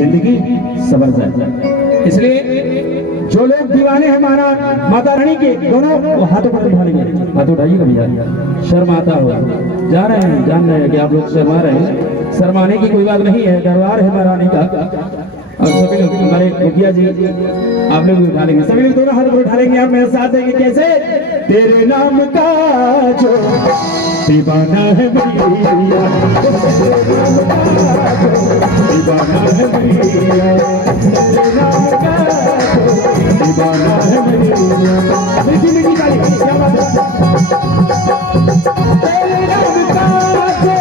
जिंदगी सबर जाए। इसलिए जो लोग दीवाने हैं माता रानी के, दोनों वो हाथों पर उठा लेंगे। हाथ उठाइएगा भैया, शर्म आता हो। जा रहे हैं, जान रहे हैं कि आप लोग शर्मा रहे हैं। शर्माने की कोई बात नहीं है, दरबार है महारानी का। और सभी लोग, हमारे मुखिया जी आप लोग भी उठा लेंगे, सभी लोग दोनों हाथ पर उठा लेंगे। आप मेरे साथ देंगे कैसे? तेरे नाम का जो दीवाना है मैया, दीवाना है मैया, तेरे नाम का दीवाना है मैया। मीठी मीठी ताली, क्या बात है? तेरे नाम का जो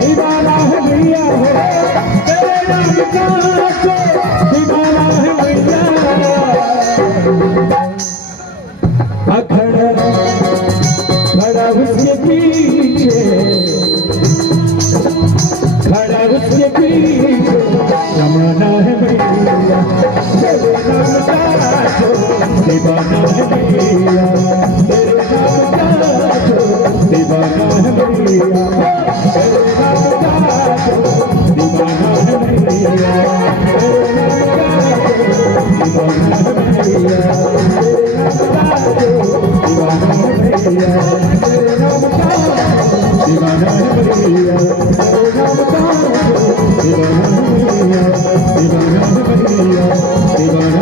दीवाना है मैया, तेरे नाम का जो दीवाना है मैया। खड़ा उसके पीछे, खड़ा उसके पीछे जमाना है मैया, तेरे नाम का जो दीवाना है मैया, तेरे नाम का जो दीवाना है मैया, तेरे नाम का जो दीवाना है मैया, तेरे नाम का जो दीवाना है मैया, तेरे नाम का जो दीवाना है मैया, तेरे नाम का दीवाना है मैया, तेरे नाम का दीवाना है मैया, दीवाना है मैया, दीवाना